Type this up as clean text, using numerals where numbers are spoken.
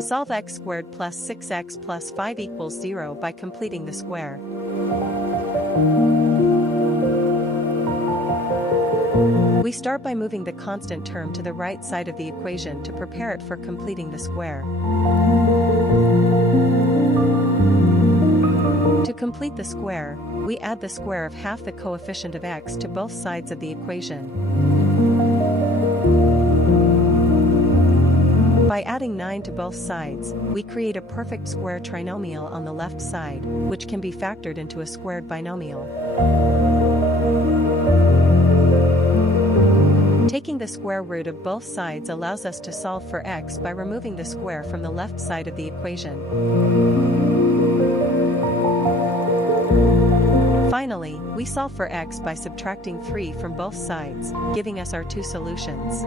Solve x squared plus 6x plus 5 equals 0 by completing the square. We start by moving the constant term to the right side of the equation to prepare it for completing the square. To complete the square, we add the square of half the coefficient of x to both sides of the equation. By adding 9 to both sides, we create a perfect square trinomial on the left side, which can be factored into a squared binomial. Taking the square root of both sides allows us to solve for x by removing the square from the left side of the equation. Finally, we solve for x by subtracting 3 from both sides, giving us our two solutions.